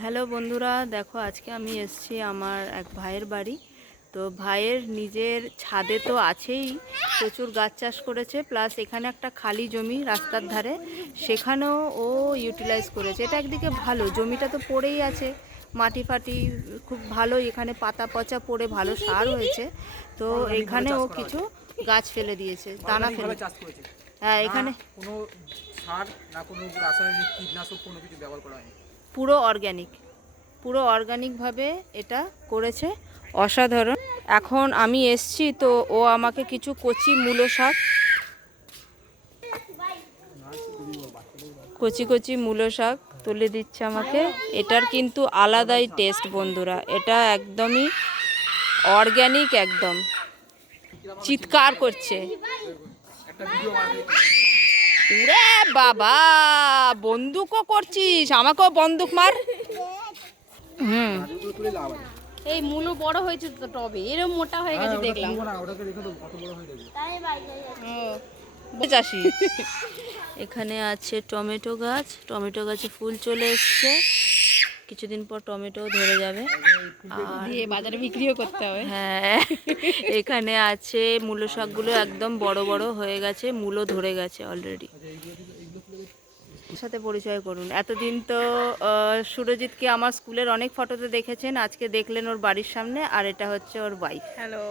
Hello বন্ধুরা, দেখো আজকে আমি এসেছি আমার এক ভাইয়ের বাড়ি। তো ভাইয়ের নিজের ছাদে তো আছেই, প্রচুর গাছ চাষ করেছে, প্লাস এখানে একটা খালি জমি রাস্তার ধারে, সেখানেও ও ইউটিলাইজ করেছে। এটা একদিকে ভালো, জমিটা তো পড়েই আছে, মাটি ফাটি খুব ভালো, এখানে পাতা পচা পড়ে ভালো সার হয়েছে। তো এখানে ও কিছু গাছ ফেলে দিয়েছে, দানা ফেলে। হ্যাঁ, এখানে কোনো সার না কোনো রাসায়নিক কীটনাশক কোনো কিছু ব্যবহার করা হয়নি। পুরো অর্গানিকভাবে এটা করেছে, অসাধারণ। এখন আমি এসছি তো ও আমাকে কিছু কচি মূলো শাক তুলে দিচ্ছে আমাকে। এটার কিন্তু আলাদাই টেস্ট বন্ধুরা, এটা একদমই অর্গানিক, একদম চিৎকার করছে। উরে বাবা, বন্দুকও করছিস, আমাকেও বন্দুক মার। হুম, এই মূলো বড় হয়েছে তো টবে, এরকম মোটা হয়ে গেছে দেখলাম। চাষি এখানে আছে টমেটো গাছে ফুল চলে এসছে, কিছুদিন পর টমেটো ধরে যাবে আর দিয়ে বাজারে বিক্রিও করতে হবে। হ্যাঁ, এখানে আছে মূলো শাকগুলো একদম বড় বড় হয়ে গেছে, মূলো ধরে গেছে অলরেডি। সাথে পরিচয় করুন। এতদিন তো সুরজিৎকে আমার স্কুলের অনেক ফটোতে দেখেছেন, আজকে দেখলেন ওর বাড়ির সামনে, আর এটা হচ্ছে ওর ওয়াইফ। হ্যালো।